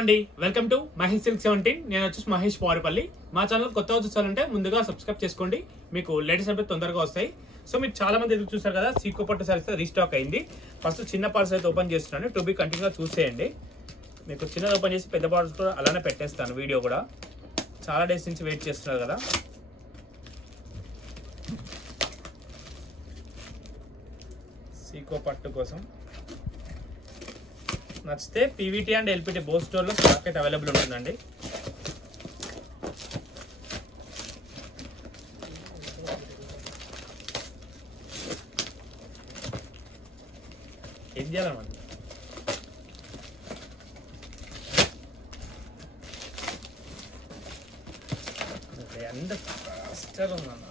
అండి welcome to Mahesh silk 17. నేను వచ్చేసి మహేష్ పారుపల్లి. మా ఛానల్ కొత్తగా చూసారంటే ముందుగా సబ్స్క్రైబ్ చేసుకోండి, మీకు లేటెస్ట్ అప్డేట్ తొందరగా వస్తాయి. సో మీరు చాలా మంది ఎదురు చూసారు కదా, సీకో పట్టు సారీస్ రీస్టాక్ అయింది. ఫస్ట్ చిన్న పార్ట్స్ అయితే ఓపెన్ చేస్తున్నాను, టు బి కంటిన్యూగా చూసేయండి. మీకు చిన్నది ఓపెన్ చేసి పెద్ద పార్ట్స్ కూడా అలానే పెట్టేస్తాను. వీడియో కూడా చాలా డేస్ నుంచి వెయిట్ చేస్తున్నారు కదా. సీకో పట్టు కోసం నచ్చితే పీవీటీ అండ్ ఎల్పిటీ బోత్ స్టోర్లో స్టాక్ అయితే అవైలబుల్ ఉంటుందండి. ఏం చేయాలన్నమాట ఎంత ఫాస్ట్గా ఉందన్న,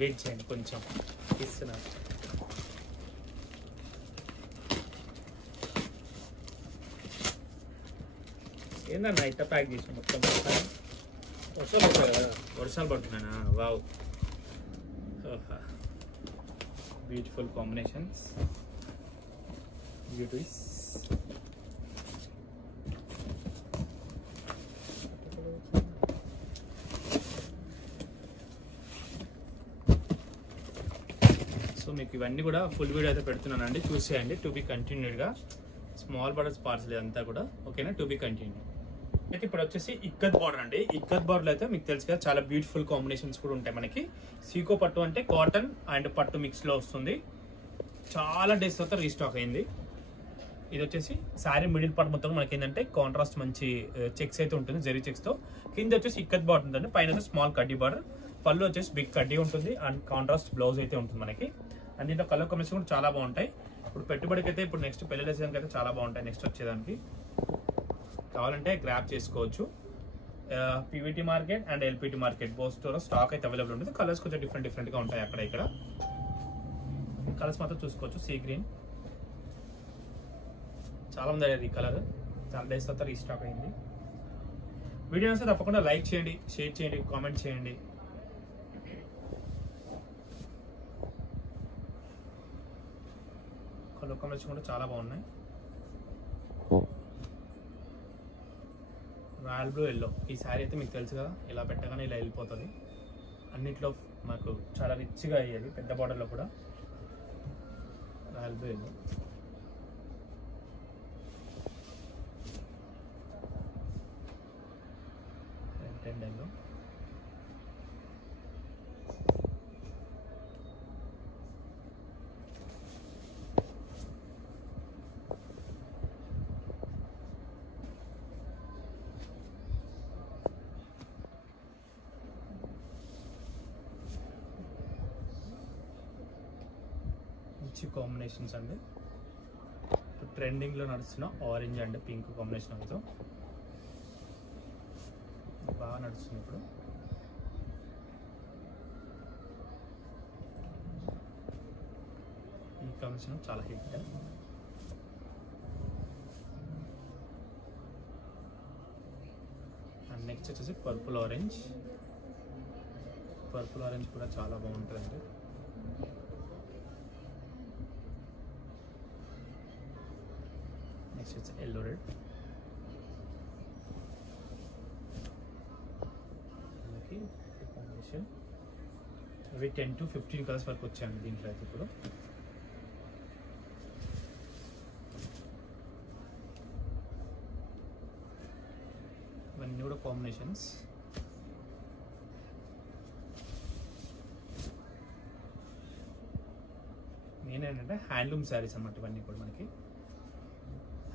వెయిట్ చేయండి కొంచెం ఇస్తున్నాను. ఏందన్నా ఇట్లా ప్యాక్ చేసి మొత్తం వర్షాలు పడుతున్నానా? Wow, beautiful combinations, beauties. So మీకు ఇవన్నీ కూడా ఫుల్ వీడియో అయితే పెడుతున్నానండి, చూసేయండి. టు బి కంటిన్యూడ్గా స్మాల్ బర్డర్స్ పార్సల్ అంతా కూడా ఓకేనా, టు బి కంటిన్యూ. అయితే ఇప్పుడు వచ్చేసి ఇక్కత్ బార్డర్ అండి. ఇక్కత్ బార్డర్ అయితే మీకు తెలుసు కదా, చాలా బ్యూటిఫుల్ కాంబినేషన్స్ కూడా ఉంటాయి మనకి. సీకో పట్టు అంటే కాటన్ అండ్ పట్టు మిక్స్లో వస్తుంది. చాలా డేస్ తర్వాత రీస్టాక్ అయింది. ఇది వచ్చేసి శారీ మిడిల్ పార్ట్ మొత్తం మనకి ఏంటంటే కాంట్రాస్ట్ మంచి చెక్స్ అయితే ఉంటుంది, జరీ చెక్స్తో. కింద వచ్చేసి ఇక్కత్ బార్డర్ ఉంటుంది, పైన స్మాల్ కడ్డీ బార్డర్. పళ్ళు వచ్చేసి బిగ్ కడ్డీ ఉంటుంది అండ్ కాంట్రాస్ట్ బ్లౌజ్ అయితే ఉంటుంది మనకి. అండ్ దీంట్లో కలర్ కాంబినేషన్ కూడా చాలా బాగుంటాయి. ఇప్పుడు పెట్టుబడికి అయితే ఇప్పుడు నెక్స్ట్ పెళ్లి సీజన్కి అయితే చాలా బాగుంటాయి. నెక్స్ట్ వచ్చేదానికి కావాలంటే గ్రాప్ చేసుకోవచ్చు. PVT market and LPT market both store stock అయితే అవైలబుల్ ఉంటుంది. కలర్స్ కొంచెం డిఫరెంట్గా ఉంటాయి అక్కడ ఇక్కడ. కలర్స్ మాత్రం చూసుకోవచ్చు. సీ గ్రీన్ చాలా ఉంది, ఈ కలర్ చాలా డేస్ తర్వాత రీస్టాక్ అయింది. వీడియో వస్తే తప్పకుండా లైక్ చేయండి, షేర్ చేయండి, కామెంట్ చేయండి. కలర్ కాంబినేషన్ కూడా చాలా బాగున్నాయి. రాయల్ బ్లూ ఎల్లో, ఈ శారీ అయితే మీకు తెలుసు కదా, ఇలా పెట్టగానే ఇలా వెళ్ళిపోతుంది. అన్నిట్లో మాకు చాలా రిచ్గా అయ్యేది, పెద్ద బార్డర్లో కూడా. Royal blue yellow, red and yellow, మంచి కాంబినేషన్స్ అండి. ఇప్పుడు ట్రెండింగ్లో నడుస్తున్న ఆరెంజ్ అండ్ పింక్ కాంబినేషన్ అవుతాం బాగా నడుస్తుంది ఇప్పుడు. ఈ కాంబినేషన్ చాలా హిట్. అండ్ నెక్స్ట్ వచ్చేసి పర్పుల్ ఆరెంజ్. పర్పుల్ ఆరెంజ్ కూడా చాలా బాగుంటుందండి. నెక్స్ట్ వచ్చి ఎల్లో రెడ్. కాంబినేషన్ అవి 10 to 15 కలర్స్ వరకు వచ్చాయండి దీంట్లో అయితే. ఇప్పుడు ఇవన్నీ కూడా కాంబినేషన్స్. నేనేంటంటే హ్యాండ్లూమ్ శారీస్ అన్నమాట ఇవన్నీ కూడా మనకి.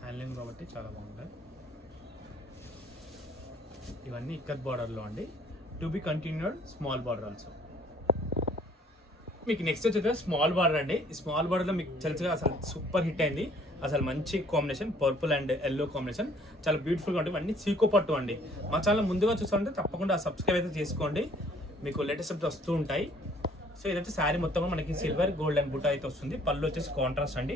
హ్యాండ్లూమ్ కాబట్టి చాలా బాగుంటాయి. ఇవన్నీ ఇక్కత్ బార్డర్లో అండి, to be continued small border also. మీకు నెక్స్ట్ వచ్చేది స్మాల్ బార్డర్ అండి. ఈ స్మాల్ బార్డర్లో మీకు తెలుసుగా అసలు సూపర్ హిట్ అయింది. అసలు మంచి combination, purple and yellow combination, చాలా బ్యూటిఫుల్గా ఉంటుంది. ఇవన్నీ సీకో పట్టు అండి. మా ఛానల్ ముందుగా చూసారంటే తప్పకుండా సబ్స్క్రైబ్ అయితే చేసుకోండి, మీకు లేటెస్ట్ అప్డేట్స్ వస్తూ ఉంటాయి. సో ఇదైతే శారీ మొత్తం మనకి సిల్వర్ గోల్డ్ అండ్ బుట్ట అయితే వస్తుంది. పళ్ళు వచ్చేసి కాంట్రాస్ట్ అండి,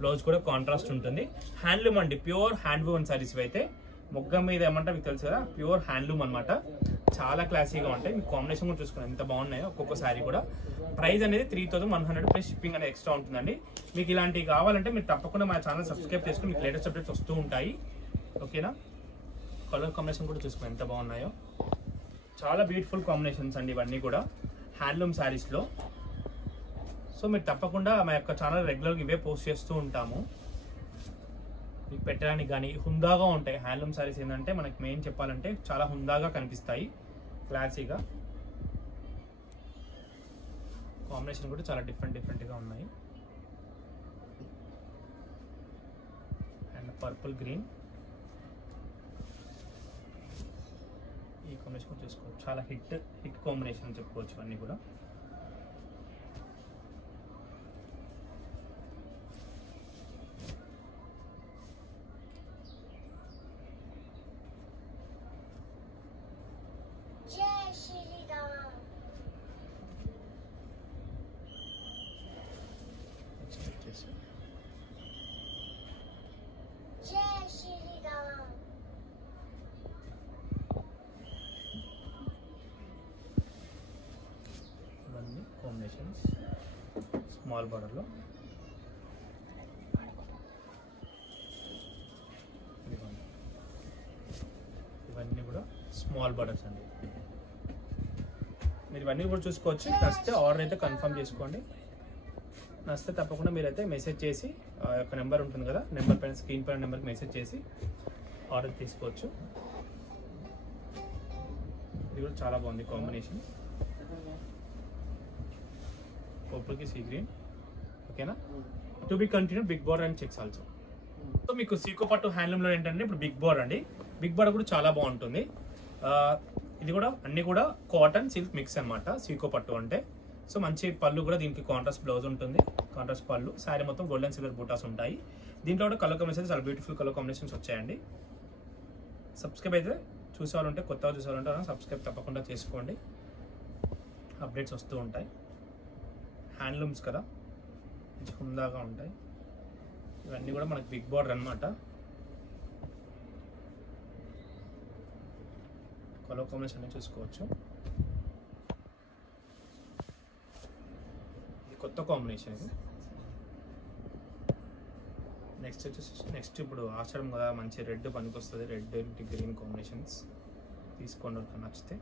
బ్లౌజ్ కూడా కాంట్రాస్ట్ ఉంటుంది. హ్యాండ్లూమ్ అండి, ప్యూర్ హ్యాండ్ వూవెన్ సారీస్ అయితే. మొగ్గ మీద ఏమంటే మీకు తెలుసు కదా, ప్యూర్ హ్యాండ్లూమ్ అనమాట. చాలా క్లాసీగా ఉంటాయి. మీకు కాంబినేషన్ కూడా చూసుకున్నాం ఎంత బాగున్నాయో ఒక్కొక్క శారీ కూడా. ప్రైస్ అనేది 3100 ప్లస్ షిప్పింగ్ అనేది ఎక్స్ట్రా ఉంటుందండి. మీకు ఇలాంటివి కావాలంటే మీరు తప్పకుండా మా ఛానల్ సబ్స్క్రైబ్ చేసుకుని మీకు లేటెస్ట్ అప్డేట్స్ వస్తూ ఉంటాయి. ఓకేనా. కలర్ కాంబినేషన్ కూడా చూసుకోండి ఎంత బాగున్నాయో, చాలా బ్యూటిఫుల్ కాంబినేషన్స్ అండి ఇవన్నీ కూడా హ్యాండ్లూమ్ శారీస్లో. సో మీరు తప్పకుండా మా యొక్క ఛానల్ రెగ్యులర్గా ఇవే పోస్ట్ చేస్తూ ఉంటాము, మీకు పెట్టడానికి కానీ హుందాగా ఉంటాయి. హ్యాండ్లూమ్ శారీస్ ఏంటంటే మనకి మెయిన్ చెప్పాలంటే చాలా హుందాగా కనిపిస్తాయి, క్లాసీగా. కాంబినేషన్ కూడా చాలా డిఫరెంట్గా ఉన్నాయి. అండ్ పర్పుల్ గ్రీన్ ఈ కాంబినేషన్ కూడా చూసుకోవచ్చు, చాలా హిట్ కాంబినేషన్ చెప్పుకోవచ్చు అన్నీ కూడా. ఇవన్నీ కాంబినేషన్స్ స్మాల్ బార్డర్లో. ఇవన్నీ కూడా స్మాల్ బార్డర్స్ అండి. మీరు ఇవన్నీ కూడా చూసుకోవచ్చు. నచ్చితే ఆర్డర్ అయితే కన్ఫర్మ్ చేసుకోండి. నచ్చితే తప్పకుండా మీరైతే మెసేజ్ చేసి ఆ యొక్క నెంబర్ ఉంటుంది కదా, నెంబర్ పైన స్క్రీన్ పైన నెంబర్కి మెసేజ్ చేసి ఆర్డర్ తీసుకోవచ్చు. ఇది కూడా చాలా బాగుంది కాంబినేషన్, పర్పుల్కి సీ గ్రీన్. ఓకేనా. To be continue big border and checks also. So మీకు సీకో పట్టు హ్యాండ్లూమ్లో ఏంటంటే ఇప్పుడు బిగ్ బార్డర్ అండి. బిగ్ బార్డర్ కూడా చాలా బాగుంటుంది. ఇది కూడా అన్ని కూడా కాటన్ సిల్క్ మిక్స్ అనమాట సీకో పట్టు అంటే. సో మంచి పళ్ళు కూడా దీనికి కాంట్రాస్ట్ బ్లౌజ్ ఉంటుంది, కాంట్రాస్ట్ పళ్ళు. శారీ మొత్తం గోల్డ్ అండ్ సిల్వర్ బూటాస్ ఉంటాయి. దీంట్లో కూడా కలర్ కాంబినేషన్ చాలా బ్యూటిఫుల్ కలర్ కాంబినేషన్స్ వచ్చాయండి. సబ్స్క్రైబ్ అయితే చూసేవాళ్ళంటే, కొత్తగా చూసేవాళ్ళంటే సబ్స్క్రైబ్ తప్పకుండా చేసుకోండి, అప్డేట్స్ వస్తూ ఉంటాయి. హ్యాండ్లూమ్స్ కదా, మంచి హుందాగా ఉంటాయి. ఇవన్నీ కూడా మనకి బిగ్ బార్డర్ అనమాట. కలర్ కాంబినేషన్ అన్ని చూసుకోవచ్చు. ఇది కొత్త కాంబినేషన్ ఇది. నెక్స్ట్ వచ్చేసి ఇప్పుడు ఆషాఢం కదా, మంచి రెడ్ పనికి వస్తుంది. రెడ్ గ్రీన్ కాంబినేషన్స్ తీసుకోండి ఒక నచ్చితే.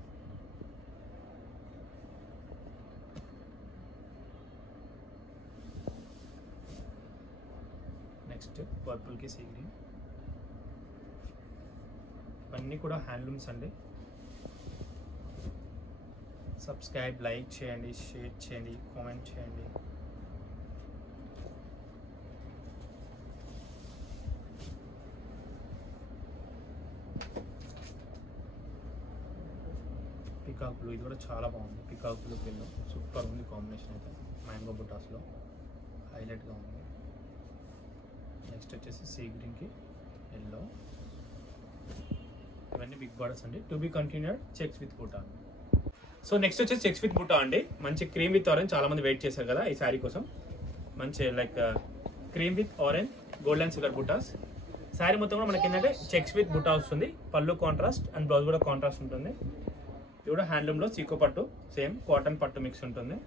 నెక్స్ట్ పర్పుల్కి సీ గ్రీన్. ఇవన్నీ కూడా హ్యాండ్లూమ్స్ అండి. సబ్స్క్రైబ్, లైక్ చేయండి, షేర్ చేయండి, కామెంట్ చేయండి. పికాక్ బ్లూ, ఇది కూడా చాలా బాగుంది. పికాక్ బ్లూ పిల్లో సూపర్ ఉంది కాంబినేషన్ అయితే, మ్యాంగో బుటాస్లో హైలైట్గా ఉంది. నెక్స్ట్ వచ్చేసి సీ గ్రీన్కి ఎల్లో. ఇవన్నీ బిగ్ బార్డర్స్ అండి. To be continued checks with buta. So next వచ్చేసి చెక్స్ విత్ బూటా అండి. మంచి క్రీమ్ విత్ ఆరెంజ్, చాలా మంది వెయిట్ చేశారు కదా ఈ శారీ కోసం. మంచి like cream with orange gold and silver buttas. Sari మొత్తం కూడా మనకి ఏంటంటే చెక్స్ విత్ బూటా వస్తుంది. పళ్ళు కాంట్రాస్ట్ అండ్ బ్లౌజ్ కూడా కాంట్రాస్ట్ ఉంటుంది. ఇది కూడా హ్యాండ్లూమ్లో సీకో పట్టు, సేమ్ కాటన్ పట్టు మిక్స్ ఉంటుంది.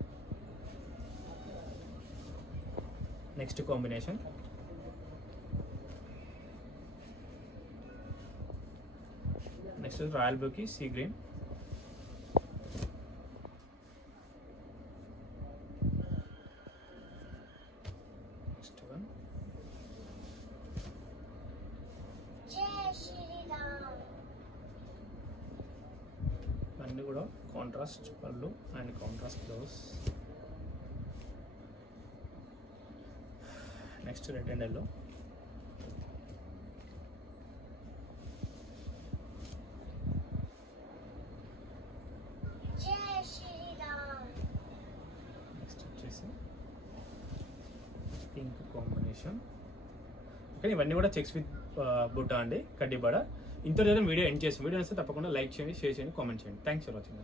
నెక్స్ట్ కాంబినేషన్ నెక్స్ట్ రాయల్ బ్లూకి సీ గ్రీన్. నెక్స్ట్ వన్ అన్నీ కూడా కాంట్రాస్ట్ పళ్ళు and contrast blouse. Next red and yellow. Next వచ్చేసి పింక్ కాంబినేషన్. ఓకే, ఇవన్నీ కూడా చెక్స్ విత్ బూటా అండి, కడ్డీ బార్డర్. ఇంత వీడియో ఎండ్ చేసి వీడియో వస్తే తప్పకుండా లైక్ చేయండి, షేర్ చేయండి, కామెంట్ చేయండి. Thanks for watching.